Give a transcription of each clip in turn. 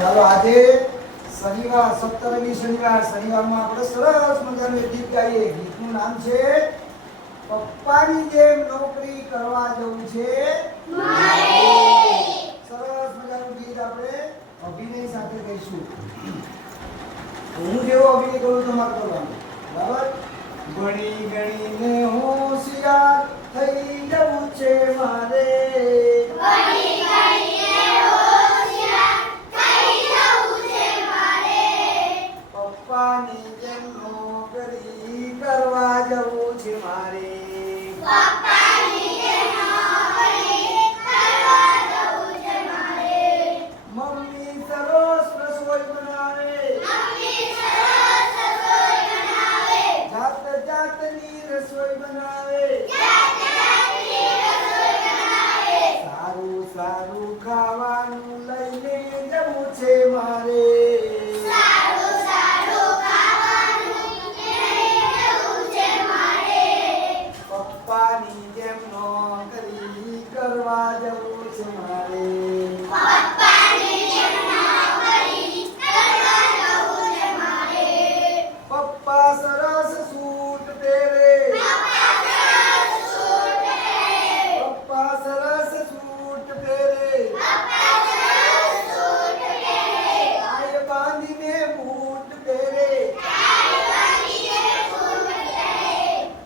ચાલો આજે શનિવાર 17મી શનિવારમાં આપણે સરસ મજાનું ગીત ગાઈએ. ગીતનું નામ છે પપ્પાની જેમ નોકરી કરવા જવું છે મારે. સરસ મજાનું ગીત આપણે અભિનય સાથે ગાઈશું. હું જેવો અભિનય કરું તમારે કરવાનો, બરાબર? ભણી ગણીને હોશિયાર થઈ જવું છે મારે. પપ્પાની જેમ નોકરી કરવા જવું છે મારે. મમ્મી સરસ રસોઈ બનાવે, જાત જાતની રસોઈ બનાવે, સારું સારું ખાવાનું લઈને જવું છે મારે. પપ્પાની જેમ નોકરી કરવા જવું છે મારે. પપ્પા સરસ સૂટ પહેરે, પપ્પા સરસ સૂટ પહેરે, ટાઈ બાંધીને બૂટ પહેરે.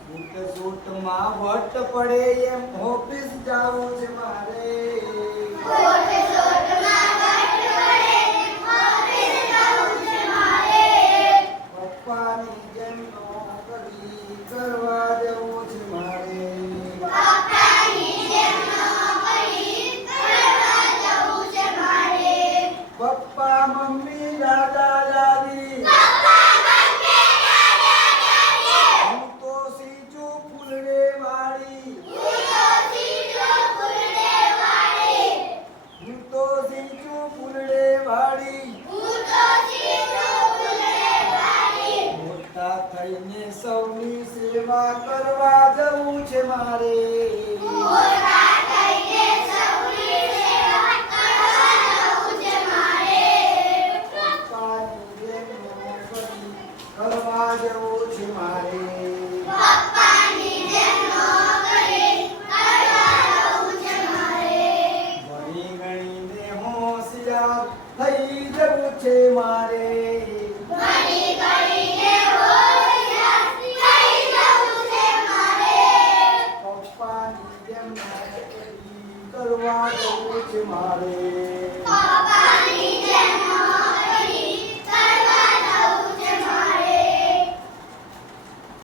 બૂટ સૂટમાં વટ પડે એમ ઓફિસ જાવું છે મારે. પપ્પાની જેમ નોકરી કરવા જવું છે મારે. પપ્પા મમ્મી દાદા દાદી, હું તો સીજું ફૂલડે વાળી, હું તો સીજું ફૂલડે વાળી. મોટા થઈને સૌની સેવા કરવા જવું છે મારે. પપ્પાની જેમ નોકરી કરવા જવું છે મારે. ભણી ગણીને હોશિયાર થઈ જવું છે મારે. પપ્પાની જેમ નોકરી કરવા જવું છે મારે.